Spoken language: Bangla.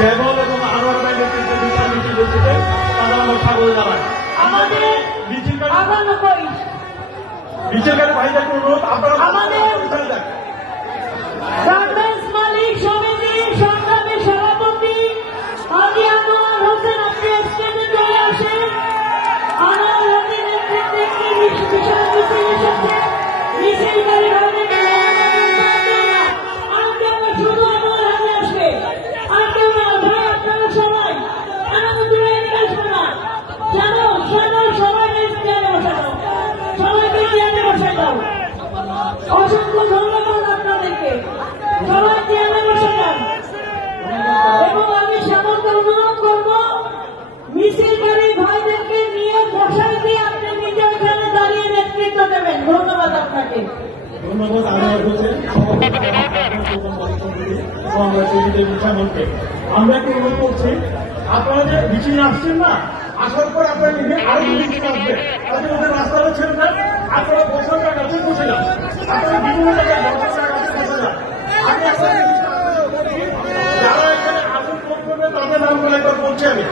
কেবল এবং আনোয়ার ভাই নেতৃত্বে দুইটা মিছিল হয়েছে, তারা আমার ছাগল দাঁড়ায়। আমাদের মিছিলকারী ভাইদেরকে অনুরোধ, আপনারা গার্মেন্টস মালিক সমিতির সংগ্রামী সভাপতি হাজী আনোয়ার হোসেন, আপনি স্টেজে চলে আসেন। আনোয়ার হোসেন নেতৃত্বে একটি বিশাল মিছিল এসেছে। মিছিলকারী ভাইদেরকে আর কেউ না, শুধু আনোয়ার হাতে আসবে, আর কেউ না। ভাই আপনারা সবাই আনন্দপুরে এদিকে আসবে না, জানো সবাই চেয়ারে বসে দাও, সবাইকে চেয়ারে বসে দাও। অসংখ্য ধন্যবাদ আপনাদেরকে, সবাই চেয়ারে বসে যান। এবং আমি সকলকে অনুরোধ করব, মিছিলকারী ভাইদেরকে নিয়ে বসাই দিয়ে আপনি নিজে ওখানে দাঁড়িয়ে নেতৃত্ব দেবেন। ধন্যবাদ আপনাকে। ধন্যবাদ আনোয়ার হোসেন, আমরা কি অনুরোধ করছি, আপনারা যে মিছিল আসছেন না, আসার পর আপনারা নিজে আরো মিছিল আসবে, তাদের মধ্যে রাস্তাটা ছেড়ে দেন, আপনারা বসার কাছে বসে যান, আপনারা বিভিন্ন জায়গায় বসার কাছে বসে যান। আমি আপনাদের যারা এখানে আসন করবে তাদের নাম একবার বলছি আমি।